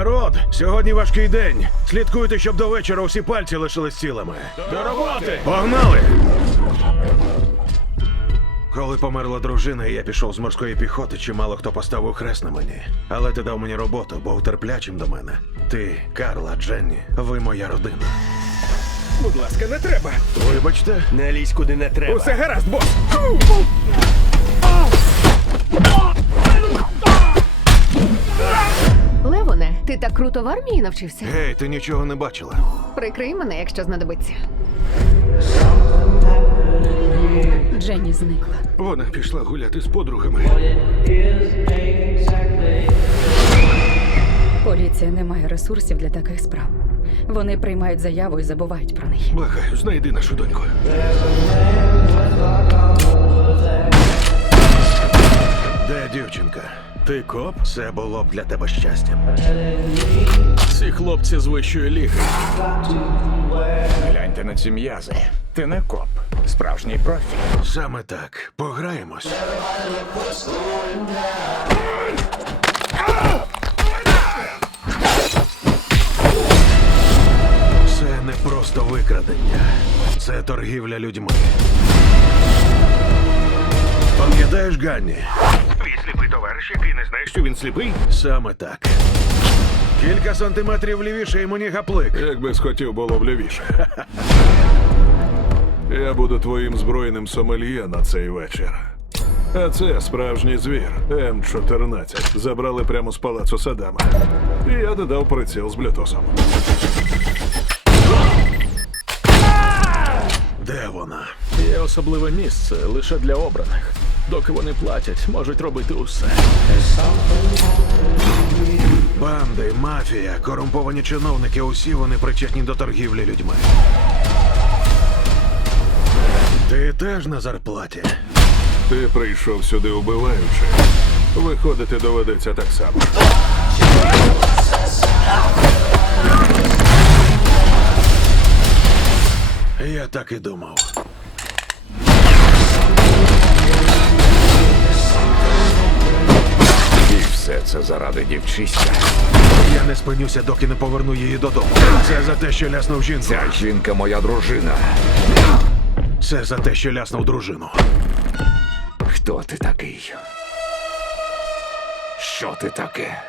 Народ, сьогодні важкий день. Слідкуйте, щоб до вечора усі пальці лишились цілими. До роботи! Погнали! Коли померла дружина, і я пішов з морської піхоти, чимало хто поставив хрест на мені. Але ти дав мені роботу, був терплячим до мене. Ти, Карла, Дженні, ви моя родина. Будь ласка, не треба. Вибачте, не лізь куди не треба. Усе гаразд, бос! Ау! Ау! Ау! так круто в армії навчився. Гей, ти нічого не бачила. Прикрий мене, якщо знадобиться. Дженні зникла. Вона пішла гуляти з подругами. Поліція не має ресурсів для таких справ. Вони приймають заяву і забувають про неї. Благаю, знайди нашу доньку. Ти коп? Це було б для тебе щастям. Ці хлопці з вищої ліги. Гляньте на ці м'язи. Ти не коп. Справжній профі. Саме так. Пограємось. Це не просто викрадення. Це торгівля людьми. Пам'ятаєш, Ганні? Твій сліпий товариш, який не знає, що він сліпий? Саме так. Кілька сантиметрів лівіше і мені гаплик. Якби схотів було б лівіше. Я буду твоїм збройним сомельє на цей вечір. А це справжній звір М14. Забрали прямо з палацу Садама. І я додав приціл з блютосом. особливе місце лише для обраних. Доки вони платять, можуть робити усе. Банди, мафія, корумповані чиновники. Усі вони причетні до торгівлі людьми. Ти теж на зарплаті. Ти прийшов сюди убиваючи. Виходити доведеться так само. Я так і думав. це заради дівчиська. Я не спинюся, доки не поверну її додому. Це за те, що ляснув жінку. Ця жінка моя дружина. Це за те, що ляснув дружину. Хто ти такий? Що ти таке?